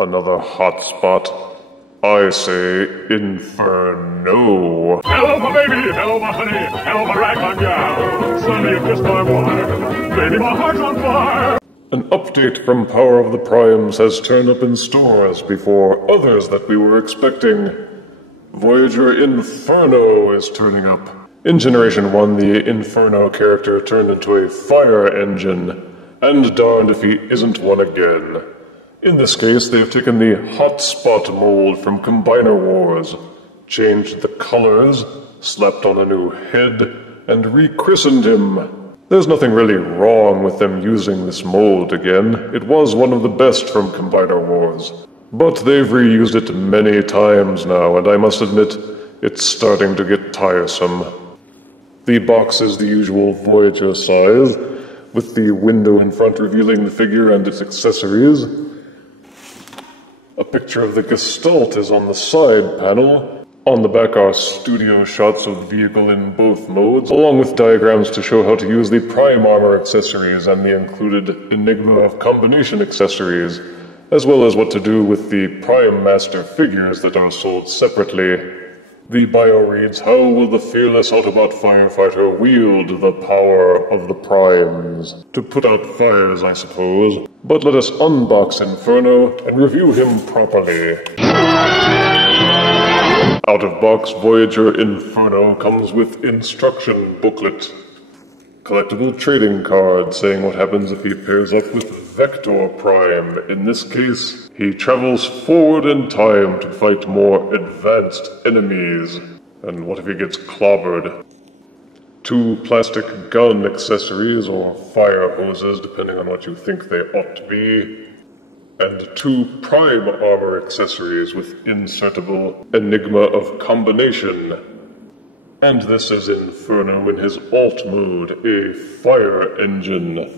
Another hot spot. I say Inferno. Hello, my baby. Hello, my honey. Hello, my ragtime gal. Suddenly you kissed my wife. Baby, my heart's on fire. An update from Power of the Primes has turned up in stores before others that we were expecting. Voyager Inferno is turning up. In Generation 1, the Inferno character turned into a fire engine, and darned if he isn't one again. In this case, they've taken the hotspot mold from Combiner Wars, changed the colors, slapped on a new head, and rechristened him. There's nothing really wrong with them using this mold again. It was one of the best from Combiner Wars. But they've reused it many times now, and I must admit, it's starting to get tiresome. The box is the usual Voyager size, with the window in front revealing the figure and its accessories. A picture of the Gestalt is on the side panel. On the back are studio shots of the vehicle in both modes, along with diagrams to show how to use the Prime Armor accessories and the included Enigma of Combination accessories, as well as what to do with the Prime Master figures that are sold separately. The bio reads, "How will the fearless Autobot firefighter wield the power of the Primes?" To put out fires, I suppose. But let us unbox Inferno and review him properly. Out of box, Voyager Inferno comes with instruction booklet. Collectible trading card saying what happens if he pairs up with Vector Prime. In this case, he travels forward in time to fight more advanced enemies. And what if he gets clobbered? 2 plastic gun accessories, or fire hoses, depending on what you think they ought to be. And 2 Prime Armor accessories with insertable Enigma of Combination. And this is Inferno in his alt mode, a fire engine.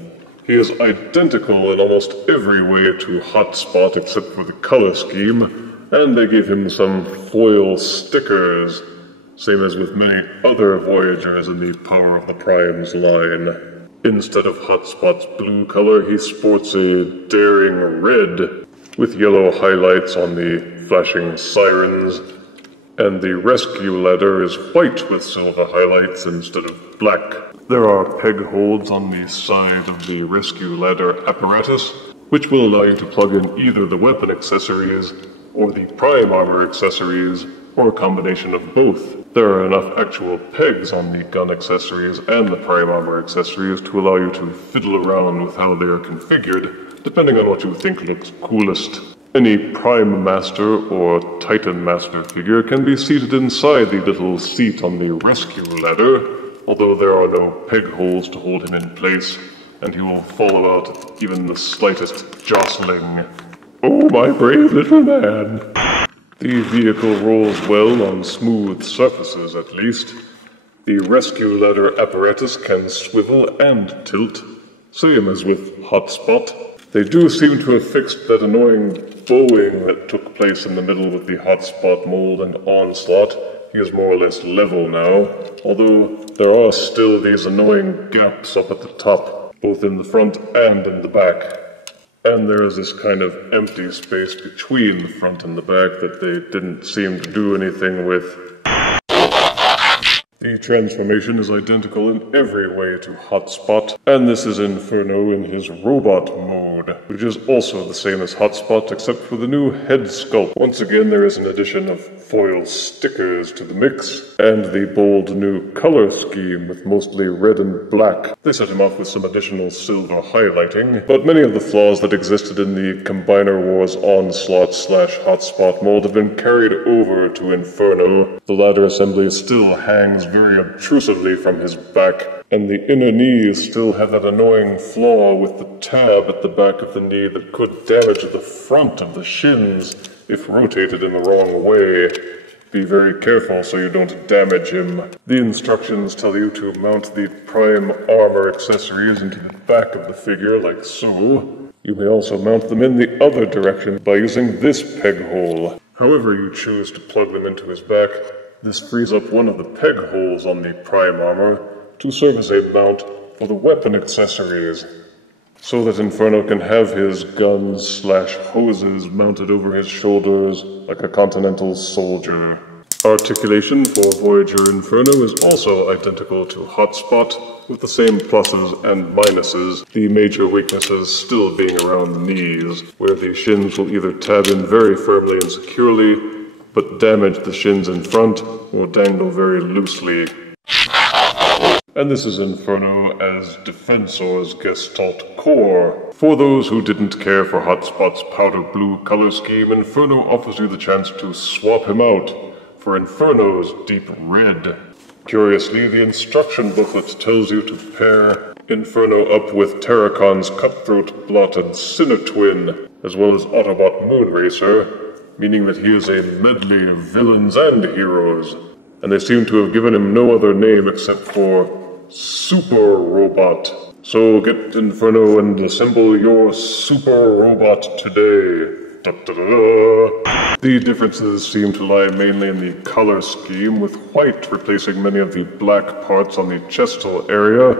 He is identical in almost every way to Hotspot except for the color scheme, and they gave him some foil stickers, same as with many other Voyagers in the Power of the Primes line. Instead of Hotspot's blue color, he sports a daring red, with yellow highlights on the flashing sirens, and the rescue ladder is white with silver highlights instead of black. There are peg holds on the side of the rescue ladder apparatus, which will allow you to plug in either the weapon accessories or the Prime Armor accessories, or a combination of both. There are enough actual pegs on the gun accessories and the Prime Armor accessories to allow you to fiddle around with how they are configured, depending on what you think looks coolest. Any Prime Master or Titan Master figure can be seated inside the little seat on the rescue ladder, although there are no peg holes to hold him in place, and he will fall about even the slightest jostling. Oh, my brave little man! The vehicle rolls well on smooth surfaces, at least. The rescue ladder apparatus can swivel and tilt, same as with Hotspot. They do seem to have fixed that annoying bowing that took place in the middle with the Hotspot mold and Onslaught. He is more or less level now, although there are still these annoying gaps up at the top, both in the front and in the back. And there is this kind of empty space between the front and the back that they didn't seem to do anything with. The transformation is identical in every way to Hotspot, and this is Inferno in his robot mode, which is also the same as Hotspot except for the new head sculpt. Once again, there is an addition of foil stickers to the mix, and the bold new color scheme with mostly red and black. They set him off with some additional silver highlighting, but many of the flaws that existed in the Combiner Wars Onslaught/Hotspot mold have been carried over to Inferno. The ladder assembly still hangs very obtrusively from his back, and the inner knees still have that annoying flaw with the tab at the back of the knee that could damage the front of the shins if rotated in the wrong way. Be very careful so you don't damage him. The instructions tell you to mount the Prime Armor accessories into the back of the figure like so. You may also mount them in the other direction by using this peg hole. However you choose to plug them into his back, this frees up one of the peg holes on the Prime Armor to serve as a mount for the weapon accessories. so that Inferno can have his guns/hoses mounted over his shoulders like a continental soldier. Articulation for Voyager Inferno is also identical to Hotspot, with the same pluses and minuses, the major weaknesses still being around the knees, where the shins will either tab in very firmly and securely, but damage the shins in front, or dangle very loosely. And this is Inferno as Defensor's Gestalt core. For those who didn't care for Hotspot's powder blue color scheme, Inferno offers you the chance to swap him out for Inferno's deep red. Curiously, the instruction booklet tells you to pair Inferno up with Terracon's Cutthroat Blotted Sinner-Twin, as well as Autobot Moonracer, meaning that he is a medley of villains and heroes, and they seem to have given him no other name except for Super Robot. So get Inferno and assemble your Super Robot today. Da, da, da, da. The differences seem to lie mainly in the color scheme, with white replacing many of the black parts on the chest hole area,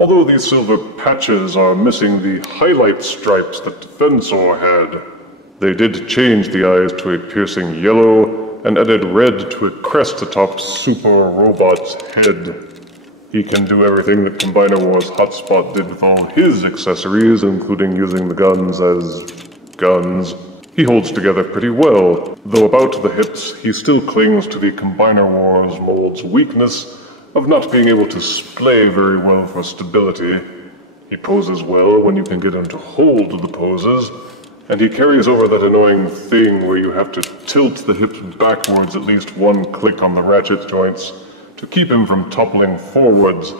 although the silver patches are missing the highlight stripes that Defensor had. They did change the eyes to a piercing yellow, and added red to a crest atop Super Robot's head. He can do everything that Combiner Wars Hotspot did with all his accessories, including using the guns as guns. He holds together pretty well, though about the hips he still clings to the Combiner Wars mold's weakness of not being able to splay very well for stability. He poses well when you can get him to hold the poses, and he carries over that annoying thing where you have to tilt the hips backwards at least one click on the ratchet joints to keep him from toppling forwards.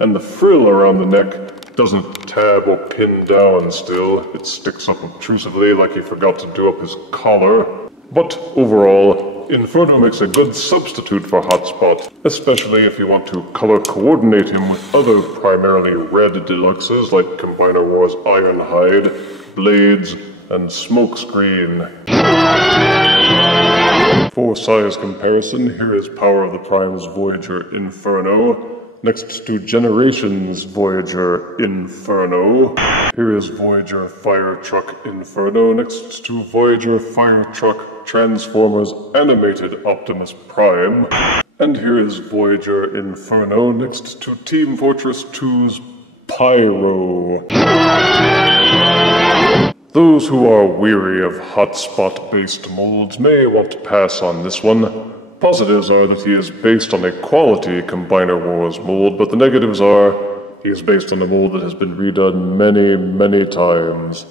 And the frill around the neck doesn't tab or pin down still. It sticks up obtrusively like he forgot to do up his collar. But overall, Inferno makes a good substitute for Hotspot, especially if you want to color coordinate him with other primarily red deluxes like Combiner Wars Ironhide, Blades, and Smokescreen. For size comparison, here is Power of the Prime's Voyager Inferno, next to Generations Voyager Inferno. Here is Voyager Fire Truck Inferno, next to Voyager Fire Truck Transformers Animated Optimus Prime. And here is Voyager Inferno, next to Team Fortress 2's Pyro. Those who are weary of Hotspot-based molds may want to pass on this one. Positives are that he is based on a quality Combiner Wars mold, but the negatives are he is based on a mold that has been redone many, many times.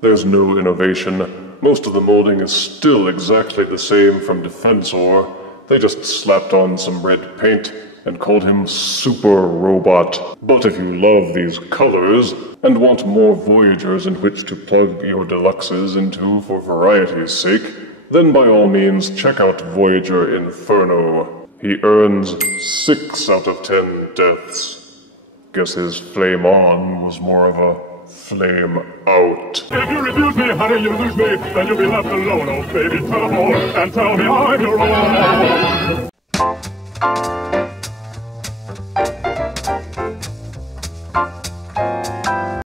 There's no innovation. Most of the molding is still exactly the same from Defensor. They just slapped on some red paint and called him Super Robot. But if you love these colors, and want more Voyagers in which to plug your deluxes into for variety's sake, then by all means check out Voyager Inferno. He earns 6 out of 10 deaths. Guess his flame on was more of a flame out. If you refuse me, honey, you lose me, then you'll be left alone, oh baby, tell 'em all, and tell me I'm your own.